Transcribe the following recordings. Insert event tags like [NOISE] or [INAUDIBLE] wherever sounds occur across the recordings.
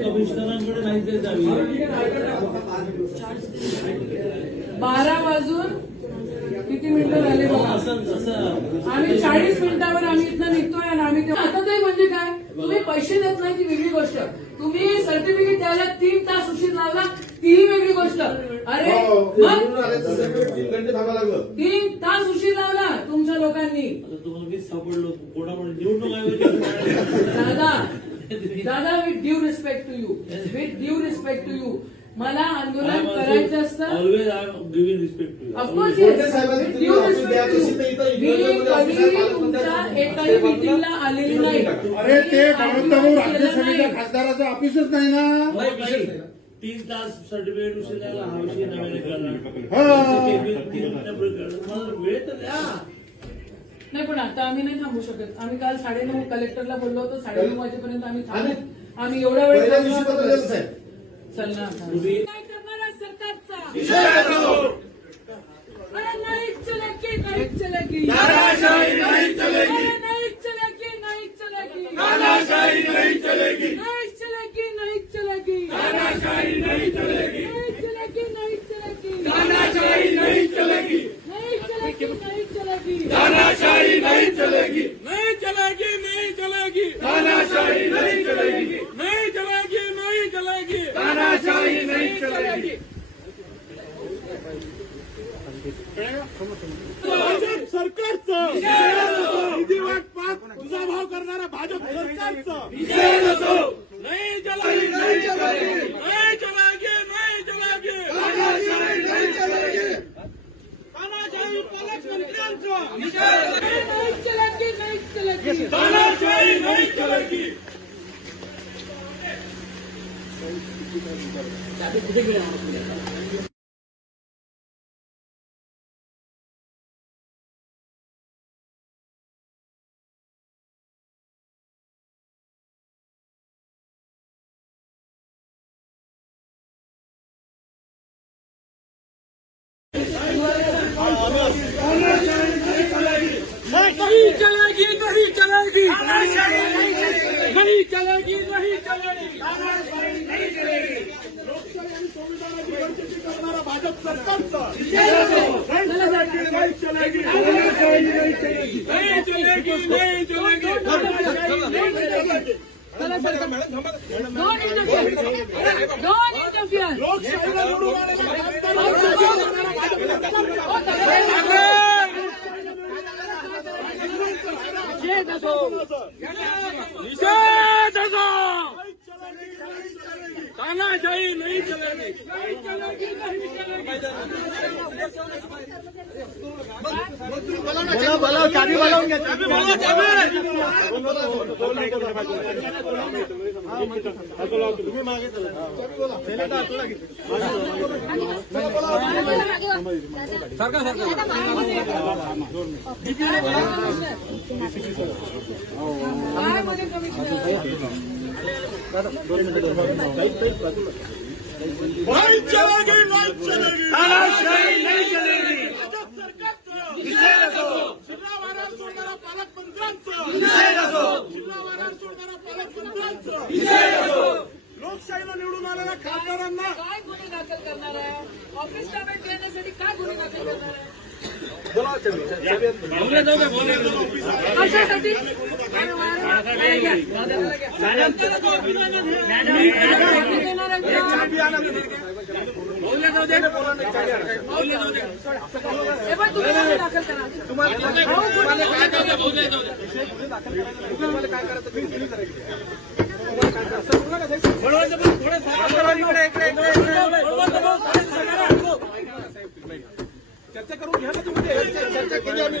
कमिशनरांकडे नाही ते जावी बारा वाजून किती मिनिटं झाले बघा? असं असं आम्ही चाळीस मिनिटावर आम्ही इथनं निघतोय आणि आम्ही ते- आता ते म्हणजे काय? तुम्ही पैसे देत नाही ती वेगळी गोष्ट. तुम्ही सर्टिफिकेट द्यायला तीन तास उशीर लावला तीही वेगळी गोष्ट. अरे हो, मग? निवडून आले तर तीन तास उशीर लावला तुमच्या लोकांनी. दादा [LAUGHS] दादा with due respect to you with due respect to you मला आंदोलन करायचं असतं. Always I am giving respect to of course मी कधी तुमच्या एकही मिटिंगला आलेली नाही. अरे ते भाऊ राज्य सभेच्या खासदाराचं ऑफिसच नाही ना? तीन तास सर्टिफिकेट उशीर हा विषय नव्याने. करणार वेळ तर द्या. नाही पण आता आम्ही नाही थांबू शकत. आम्ही काल साडेनऊ कलेक्टरला बोललो होतो साडेनऊ वाजेपर्यंत आम्ही थांबू. आम्ही एवढा वेळ चल ना सरकारचा अरे नहीं चलेगी नहीं चलेगी नहीं चलेगी नहीं चलेगी नहीं चलेगी तानाशाही नहीं चलेगी नहीं चलेगी नहीं चलेगी तानाशाही नहीं चलेगी नहीं चलेगी नहीं चलेगी तानाशाही नहीं चलेगी नहीं चलेगी नहीं चलेगी तानाशाही नहीं चलेगी नहीं चलेगी नहीं चलेगी तानाशाही नहीं चलेगी नहीं चलेगी नहीं चलेगी तानाशाही नहीं चलेगी भाजप सरकारचं. निधी वाट तुझा भाव करणारा भाजप सरकारचं. नहीं चलेगी नहीं चलेगी नहीं चलेगी नहीं चलेगी तानाशाही पालकमंत्र्यांचं नहीं चलेगी नहीं चलेगी तानाशाही नाही चलेगी नहीं भाजप सरकारचं नहीं चलेगी नहीं चलेगी Don't interfere. Don't interfere. लोकशाहीला निवडून आलेला तानाशाही नहीं चलेगी नहीं चलेगी नहीं नाही चलेगी नाही चलेगी तानाशाही नाही चलेगी भाजप सरकारचं जिल्हा वारा सोडणारा पालकमंत्र्यांचं जिल्हा वारा सोडणारा पालकमंत्र्यांचं लोकशाहीला निवडून आलेल्या खासदारांना काय गुन्हे दाखल करणार आहे? ऑफिस ताब्यात घेण्यासाठी काय गुन्हे दाखल करणार आहे? कशासाठी? चर्चा करून घ्या ना तुम्ही. चर्चा केली आम्ही.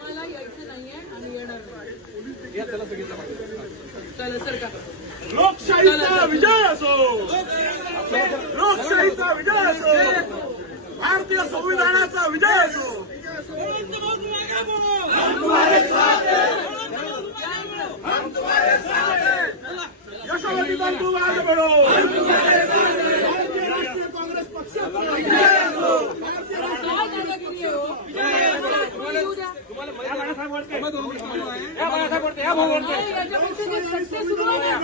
आम्हाला यायचं नाहीये आम्ही येणार नाही. चला सर का? लोकशाहीचा विजय असो. लोकशाहीचा विजय असो. भारतीय संविधानाचा विजय असो. यशोमती बंधू आगे बढ़ो भारतीय राष्ट्रीय काँग्रेस पक्षाचा विजय असो काय दादागिरी आहे हो? येऊ द्या. नाही, याच्यापेक्षा जे सत्य सुरू आहे ना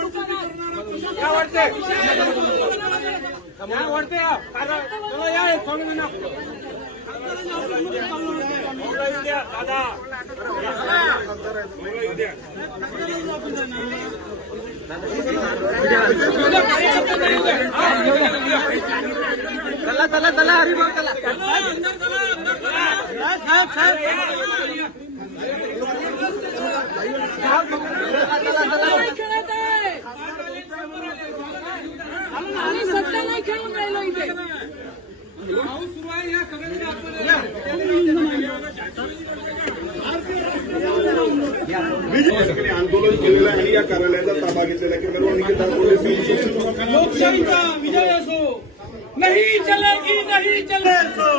दुकानात. चला चला चला हरिभाऊ चला नाही खेळत आहे आम्ही सत्य नाही खेळून राहिलो इथे या ठिकाणी आंदोलन केलेलं आहे आणि या कार्यालयाचा ताबा घेतलेला आहे केंद्र निकेतन पोलीस लोकशाहीचा विजय असो नाही चलेगी नाही चले असो